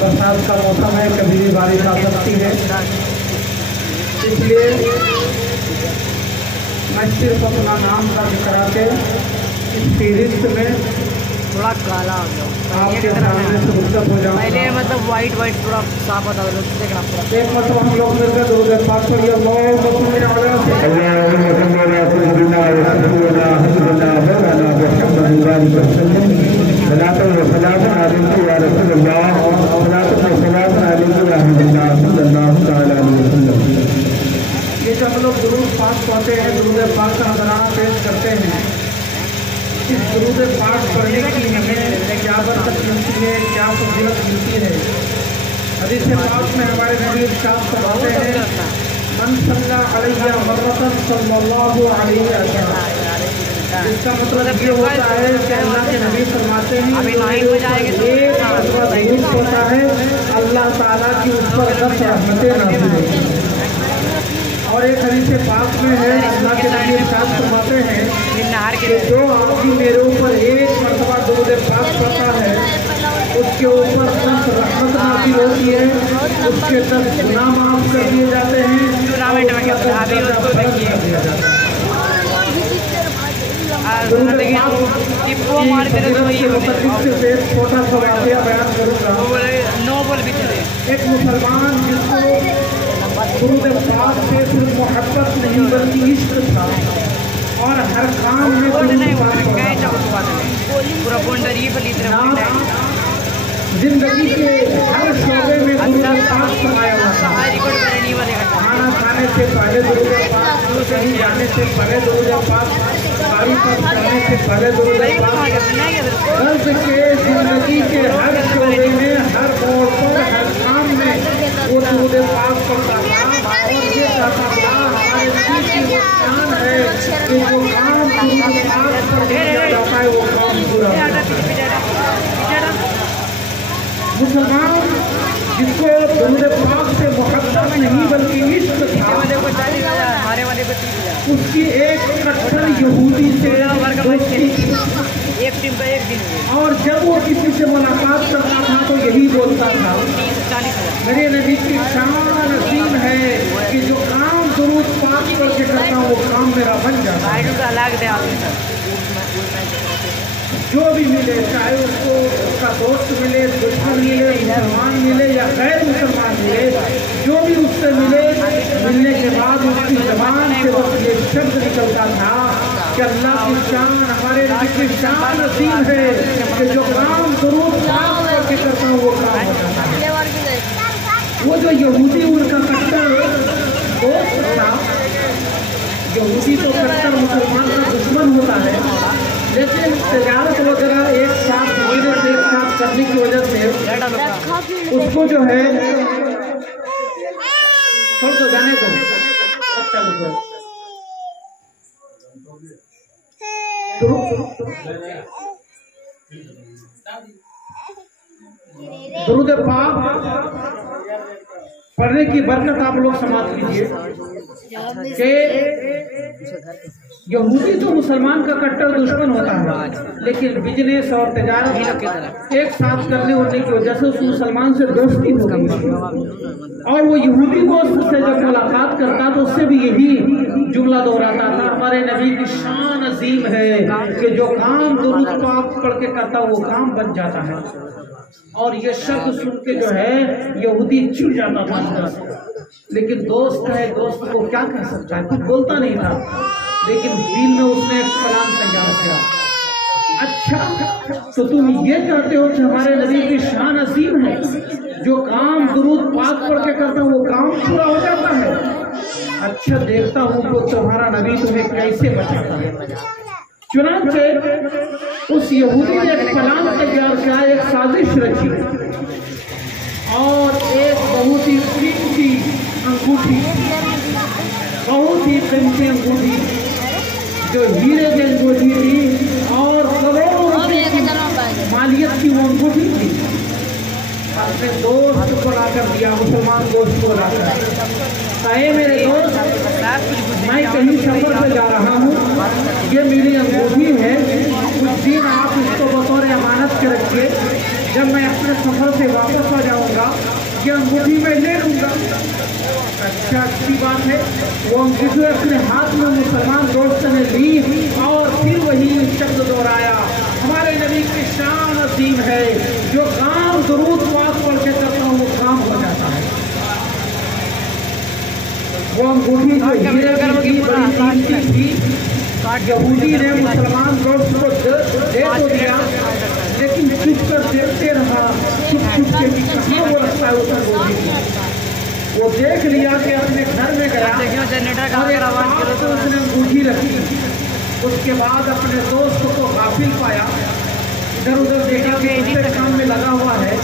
बरसात का मौसम है, कभी भी बारिश आ सकती है, इसलिए मैं सिर्फ अपना नाम दर्ज करा के इस फहरिस्त में थोड़ा काला हो गया आपके सामने से गुफ्तगू हो जाऊंगा। पहले मतलब वाइट थोड़ा साफ होता था, देखना पूरा एक मतलब हम लोग मिलकर दरूद पाक पढ़िए। ये जब हम लोग दुरूद पाक पढ़ते हैं, दुरूद पाक का नजराना पेश करते हैं, इस दुरूद पाक पढ़ने की हमें क्या बरकत मिलती है, क्या फजीलत मिलती है। हदीस पाक में हमारे नबी इरशाद फरमाते हैं, मन सल्ला अलैहि मर्रतन सल्लल्लाहु अलैहि वसल्लम। इसका मतलब ये होता है कि अल्लाह के नबी फरमाते हैं एक मरतबा दुरूद होता है, अल्लाह ताला की उस पर 10 रहमतें नाज़िल होती हैं। और एक हदीस पाक में है, अल्लाह के नबी इरशाद फरमाते हैं कि जो आदमी मेरे ऊपर एक मरतबा दुरूद पाक पढ़ता है, उसके ऊपर 10 रहमत नाज़िल होती है, उसके 10 गुनाह माफ कर दिए जाते हैं, छोटा सा वाक़या बयान करूँगा। एक मुसलमान जिसको दुरूद पाक से सिर्फ मोहब्बत नहीं बल्कि इश्क था और हर काम में जिंदगी के हर शोबे में दुरूद पाक समाया हुआ था। खाना खाने से पहले दुरूद पाक, कहीं जाने से पहले दुरूद पाक, गाड़ी पर चढ़ने से पहले दुरूद पाक, दर्द के जिंदगी के हर शोबे में, हर मोड़ पर, हर काम में वो दुरूद पाक पढ़ता था। और ये कहता था हमारे नबी की वो शान है कि जो काम दुरूद पाक पर किया जाता है वो काम पूरा होता है। मुसलमान जिसको दुरूद पाक से मोहब्बत नहीं बल्कि इश्क था, उसकी एक कट्टर यहूदी से दोस्ती थी। और जब वो किसी से मुलाकात करता था तो यही बोलता था, मेरे नबी की शान अजीम है कि जो काम दुरूद पाक करके करता हूँ वो काम मेरा बन जाता है। जो भी मिले, चाहे उसको उसका दोस्त मिले, दुश्मन मिले, मुसलमान मिले या गैर मुसलमान मिले, जो भी उससे मिले, मिलने के बाद उसकी ज़बान से बस ये शब्द निकलता था कि अल्लाह की शान, हमारे नबी की शान अजीम है कि जो काम दुरूद पाक करके करता हूँ वो काम हो जाता है। वो जो यहूदी उनका कट्टर दोस्त था, यहूदी तो कट्टर मुसलमान का दुश्मन होता है, लेकिन तजारत वगैरह एक साथ बिजनेस एक साथ करने की वजह से उसको जो है छोड़ दो, जाने दो, अच्छा दुरूद पाक पढ़ने की बरकत आप लोग समाप्त कीजिए कि यहूदी तो मुसलमान का कट्टर दुश्मन होता है, लेकिन बिजनेस और तजारत एक साथ करने होने की वजह से उस मुसलमान से दोस्ती हो गई। और वो यहूदी दोस्त से जब मुलाकात करता तो उससे भी यही जुमला दोहराता था, हमारे नबी की शान अजीम है कि जो काम दुरूद पाक पढ़ के करता वो काम बन जाता है। और ये शब्द सुन के जो है यहूदी चिढ़ जाता था, लेकिन दोस्त है, दोस्त को क्या कह सकता है, कुछ बोलता नहीं था, लेकिन दिल में उसने एक कलाम तैयार किया, अच्छा तो तुम ये कहते हो कि हमारे नबी की शान अजीम है, जो काम दुरूद पाक पढ़ के करता हूँ वो काम पूरा हो जाता है। अच्छा देखता हूँ तो तुम्हारा नबी तुम्हें कैसे बचाता है। चुनांचे उस यहूदी ने एक प्लान तैयार किया, एक साजिश रची और एक बहुत ही कीमती अंगूठी, बहुत ही कीमती अंगूठी जो हीरे की अंगूठी थी और करोड़ों रुपए की मालियत की वो अंगूठी थी, अपने दोस्त को लाकर दिया, मुसलमान दोस्त को लाकर, कहे मेरे दोस्त मैं कहीं सफर पे जा रहा हूँ, ये मेरी अंगूठी है, कुछ दिन आप इसको बतौर अमानत के रखिए, जब मैं अपने सफर से वापस आ जाऊंगा ये अंगूठी मैं ले लूंगा। अच्छा, अच्छी बात है। वो अंगूठी अपने हाथ में मुसलमान दोस्त ने ली और फिर वही शब्द दोहराया, हमारे नबी की शान असीम है, जो काम दुरूद पाक पढ़ के करता हूँ वो काम हो जाता है। वो अंगूठी जो हीरे की बड़ी कीमती थी, यहूदी ने मुसलमान दोस्त को दे तो दिया, लेकिन चुप कर देखते रहा, चुप चुप के कहाँ वो रखता है उस अंगूठी को। वो देख लिया कि अपने घर में गया और उसने अंगूठी रखी। उसके बाद अपने दोस्त को गाफिल पाया, इधर उधर देखा कि दूसरे काम में लगा हुआ है।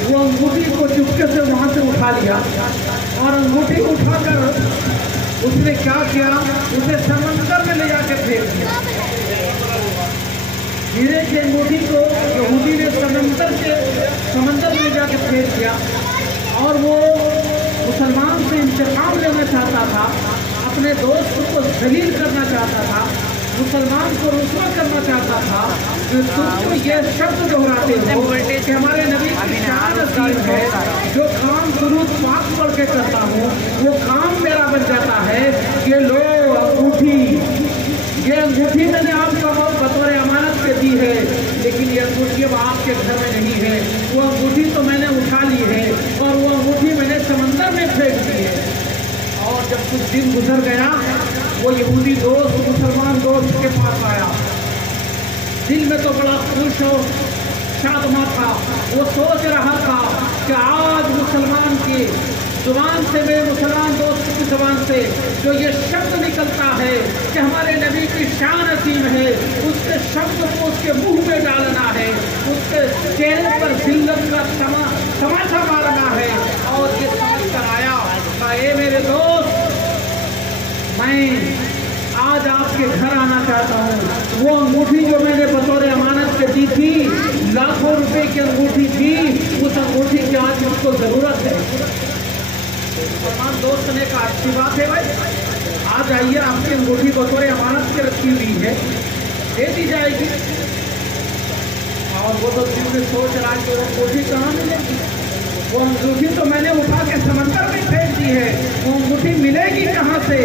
वो अंगूठी को चुपके से वहाँ से उठा लिया और अंगूठी उठाकर उसने क्या किया, उसे समंदर में ले जाके फेंक दिया। हीरे की अंगूठी को यहूदी ने समंदर में ले जाके फेंक दिया और वो मुसलमान से इंतकाम लेना चाहता था, अपने दोस्त को जलील करना चाहता था, मुसलमान को रुसवा करना चाहता था। तुमको ये शब्द दोहराते हो कि हमारे नबी की शान असीम है, जो काम दुरूद पाक पढ़ के करता हूँ वो काम मेरा बन जाता है। ये लो अंगूठी, ये अंगूठी मैंने आपको बतौर अमानत पे दी है, लेकिन ये अंगूठी अब आपके घर में नहीं है। वो अंगूठी तो मैंने उठा ली है और वो अंगूठी मैंने समंदर में फेंक दी है। और जब कुछ दिन गुजर गया, वो यहूदी दोस्त मुसलमान दोस्त के पास आया, दिल में तो बड़ा खुश और शादमा था। वो सोच रहा था कि आज मुसलमान की जुबान से, मेरे मुसलमान दोस्त की जुबान से जो ये शब्द निकलता है कि हमारे नबी की शान असीम है, उसके शब्द को उसके मुंह में डालना है, उसके चेहरे पर जिल्लत का तमाशा मारना है। और ये समझ कर आया, ए मेरे दोस्त, मैं आज आपके घर आना चाहता हूँ। वो अंगूठी जो मैंने बतौर अमानत पे दी थी, लाखों रुपए की अंगूठी थी, उस अंगूठी की आज मुझको जरूरत है। मुसलमान दोस्त ने कहा, अच्छी बात है भाई, आ जाइए, आपकी अंगूठी बतौर अमानत के रखी हुई है, दे दी जाएगी। और वो तो दिल में सोच रहा कि वो अंगूठी कहाँ मिलेगी, वो अंगूठी तो मैंने उठा के समंदर में फेंक दी है, वो अंगूठी मिलेगी कहाँ से।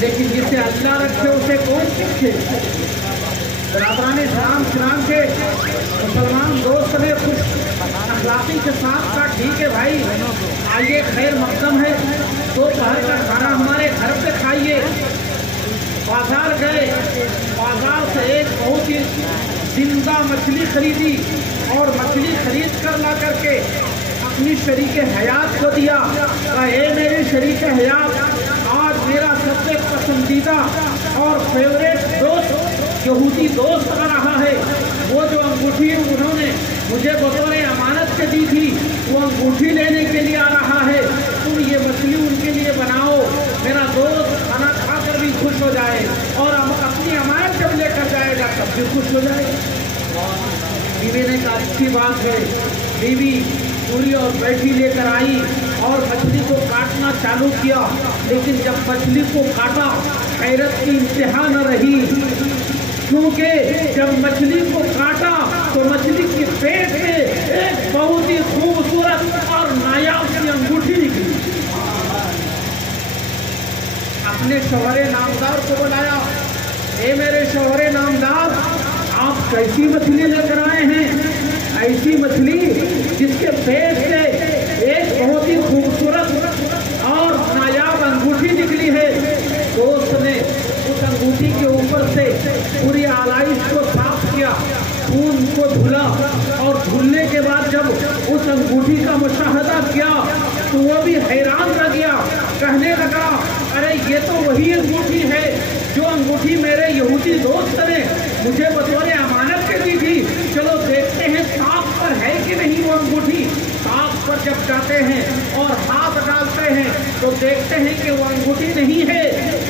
लेकिन जिसे अल्लाह रखे उसे कौन सीखे। बरादरान इस्लाम के मुसलमान दोस्त ने कुछ अखलाकी के साथ कहा, ठीक है भाई, आइए, खैर मकदम है, दोपहर का खाना हमारे घर पे खाइए। बाजार गए, बाजार से एक बहुत ही जिंदा मछली खरीदी और मछली खरीद कर ला करके अपनी शरीके हयात को दिया। ए मेरे शरीके हयात, आज मेरा सबसे पसंदीदा और फेवरेट दोस्त यहूदी दोस्त आ रहा है। वो जो अंगूठी उन्होंने मुझे बतौर अमानत के दी थी, वो अंगूठी लेने के लिए आ रहा है। तुम ये मछली उनके लिए बनाओ, मेरा दोस्त खाना खाकर भी खुश हो जाए और अपनी अमानत जब लेकर जाएगा तब भी खुश हो जाएगा। बीवी ने कहा, अच्छी बात है। बीवी पूरी और बैठी लेकर आई और मछली को काटना चालू किया, लेकिन जब मछली को काटा, हैरत की इंतहा न रही, क्योंकि जब मछली को काटा तो मछली के पेट से एक बहुत ही खूबसूरत और नायाब सी अंगूठी निकली। अपने शौहरे नामदार को बुलाया, ए मेरे शौहरे नामदार, आप कैसी मछली लेकर आए हैं? ऐसी मछली जिसके पेट से एक बहुत ही खूबसूरत और नायाब अंगूठी निकली है। दोस्त ने उस अंगूठी के ऊपर से पूरी आलाइश को साफ किया, खून को धुला और धुलने के बाद जब उस अंगूठी का मुशाहदा किया तो वो भी हैरान रह गया। कहने लगा, अरे ये तो वही अंगूठी है जो अंगूठी मेरे यहूदी दोस्त ने मुझे बतौर अमानत के दी थी। चलो देखते हैं साफ पर है कि नहीं वो अंगूठी। साफ पर जब जाते हैं और हाथ डालते हैं तो देखते हैं कि वो अंगूठी नहीं है।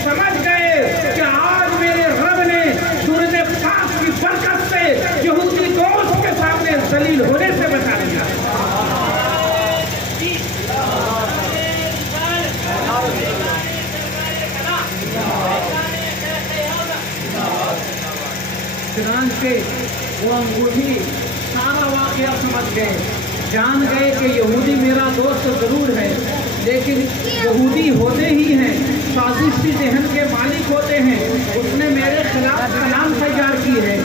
समझ गए कि आज मेरे रब ने सूरज पाक की बरकत से यहूदी दोस्त के सामने जलील होने से बचा लिया। चुनांचे वो अंगूठी वाकया समझ गए, जान गए कि यहूदी मेरा दोस्त जरूर है, लेकिन यहूदी होते ही हैं साजिशी जहन के मालिक होते हैं, उसने मेरे खिलाफ कलाम तैयार की है।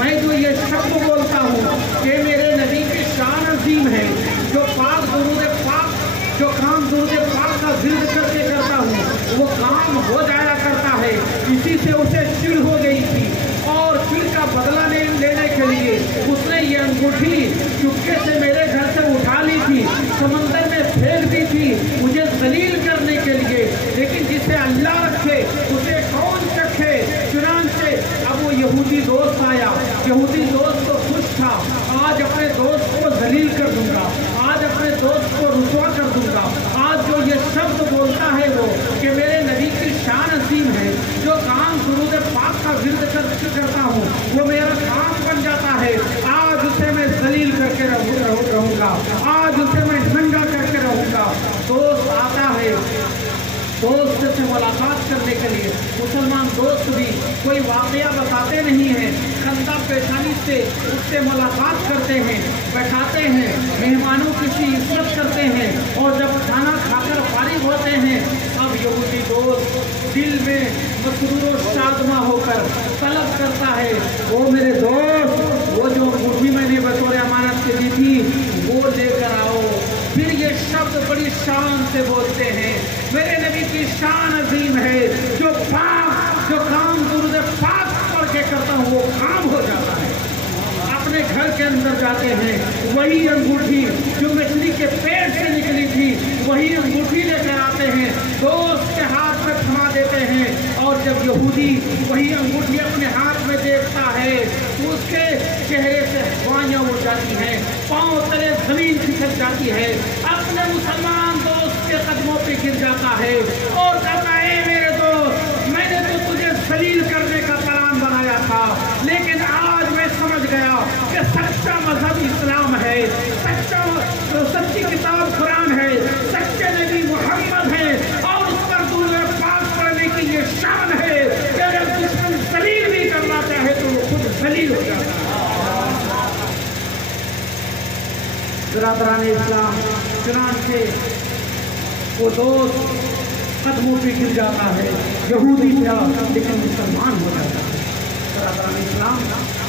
मैं तो ये शब्द बोलता हूँ कि मेरे नबी की शान अजीम है, जो पाक दुरूद पाक, जो काम दुरूद पाक का जिक्र करके करता हूँ वो काम हो जाया करता है। इसी से उसे चिढ़ हो गई थी और चिढ़ का बदला लेने के लिए उसने ये अंगूठी चुपके से मेरे घर से उठा ली थी, समंदर में फेंक दी थी मुझे जलील करने के लिए। लेकिन जिसे अल्लाह रखे उसे कौन चखे। चुनांचे अब वो यहूदी दोस्त आया, यहूदी दोस्त तो खुश था, आज अपने दोस्त को जलील कर दूंगा, आज अपने दोस्त को रुसवा कर दूंगा। आज जो ये शब्द बोलता है वो कि मेरे नबी की शान अजीम है, जो काम दुरूद पाक का जिक्र करता हूँ वो मेरा काम बन जाता है। आज उसे मैं जलील करके रहूंगा, आज उसे मैं नंगा करके रहूंगा। दोस्त आता है दोस्त से मुलाकात करने के लिए, मुसलमान दोस्त भी कोई वाकया बताते नहीं हैं, खंदा पेशानी से उससे मुलाकात करते हैं, बैठाते हैं, मेहमानों की इज्जत करते हैं और जब खाना खाकर फारिग होते हैं तब यहूदी दोस्त दिल में मसरूर शादमा होकर तलब करता है, वो मेरे दोस्त वो जो अंगूठी मैंने बतौर अमानत के दी थी वो लेकर आओ। फिर ये शब्द बड़ी शान से बोलते हैं, मेरे नबी की शान अजीम है, जो पाक, जो काम दुरूद पाक पढ़ के करता हूँ वो काम हो जाता है। अपने घर के अंदर जाते हैं, वही अंगूठी जो मछली के पेट से निकली थी वही अंगूठी लेकर आते हैं, दोस्त के हाथ में थमा देते हैं। और जब यहूदी वही अंगूठी अपने हाथ में देखता है तो उसके चेहरे से हवाइयाँ उड़ जाती हैं, पाँव तले जमीन खिसक जाती है, अपने मुसलमान दोस्त के कदमों पे गिर जाता है और कहता है मेरे दोस्त मैंने तो तुझे जलील करने का प्लान बनाया था, लेकिन आज मैं समझ गया कि सच्चा मजहब इस्लाम है, सच्ची किताब कुरान है, सच्चे नबी मोहम्मद है और उस पर दुरूद पाक पढ़ने की ये शान है कि अगर दुश्मन जलील भी करना चाहे तो वो खुद जलील हो जाता है। बिरादरान इस्लाम, चुनांचे वो दोस्त कदमों पे गिर जाता है, यहूदी था लेकिन मुसलमान हो जाता है। बिरादरान इस्लाम,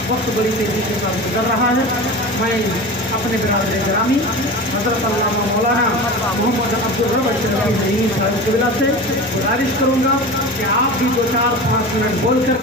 वक्त बड़ी तेजी के साथ गुजर रहा है। मैं अपने बिरादर ग्रामी हज़रत अल्लामा मौलाना मोहम्मद अब्दुल रब साहब से गुजारिश करूँगा कि आप भी 2-4-5 मिनट बोल कर